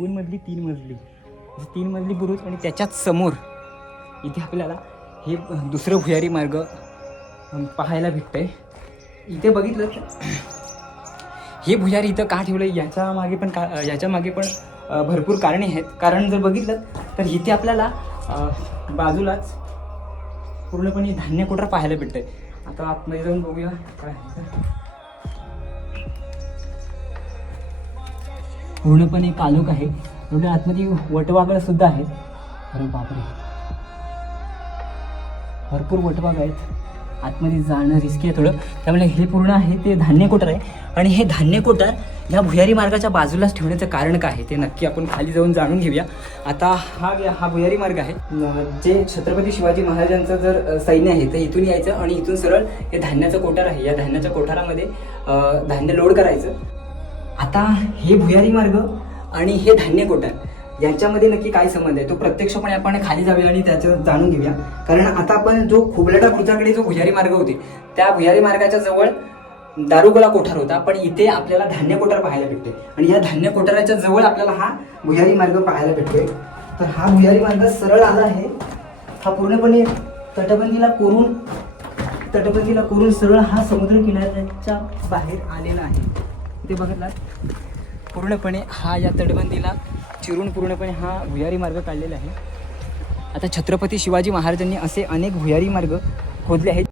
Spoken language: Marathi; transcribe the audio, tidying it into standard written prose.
2 मजली 3 मजली 3 मजली बुरुज आणि त्याच्याच समोर इथे आपल्याला हे दुसरं भुयारी मार्ग पाहायला भेटतंय. इथे बघितलं हे भुयारी इथं का ठेवलं याच्या मागे पण भरपूर कारणे आहेत. कारण जर बघितलं तर इथे आपल्याला बाजूलाच पूर्णपणे धान्य कोठार पाहायला भेटतंय. आता आतमध्ये जाऊन बघूया काय आहे. पूर्णपणे कालोख आहे. एवढ्या आतमध्ये वटवाघळ सुद्धा आहेत. अरे बापरे, भरपूर वटवाघ आहेत. आतमध्ये जाणं रिस्की आहे थोडं. त्यामुळे हे पूर्ण आहे ते धान्य कोठार आहे. आणि हे धान्य कोठार या भुयारी मार्गाच्या बाजूलाच ठेवण्याचं कारण काय आहे ते नक्की आपण खाली जाऊन जाणून घेऊया. आता हा भुयारी मार्ग आहे. जे छत्रपती शिवाजी महाराजांचं जर सैन्य आहे तर इथून यायचं आणि इथून सरळ हे धान्याचं कोठार आहे. या धान्याच्या कोठारामध्ये धान्य लोड करायचं. आता हे भुयारी मार्ग आणि हे धान्य कोठार यांच्यामध्ये नक्की काय संबंध आहे तो प्रत्यक्षपणे आपण खाली जाऊया आणि त्याचं जाणून घेऊया. कारण आता आपण जो खोबलाटा खुर्दाकडे जो भुयारी मार्ग होते त्या भुयारी मार्गाच्या जवळ दारुगोळा कोठार होता. पण इथे आपल्याला धान्य कोठार पाहायला भेटते आणि या धान्य कोठाराच्या जवळ आपल्याला हा भुयारी मार्ग पाहायला भेटतोय. तर हा भुयारी मार्ग सरळ आला आहे. हा पूर्णपणे तटबंदीला कोरून सरळ हा समुद्र किनाऱ्याच्या बाहेर आलेला आहे. इथे बघितला पूर्णपणे हा या तटबंदीला चिरून पूर्णपणे हा भुयारी मार्ग काढलेला आहे. आता छत्रपती शिवाजी महाराजांनी असे अनेक भुयारी मार्ग खोदले आहेत.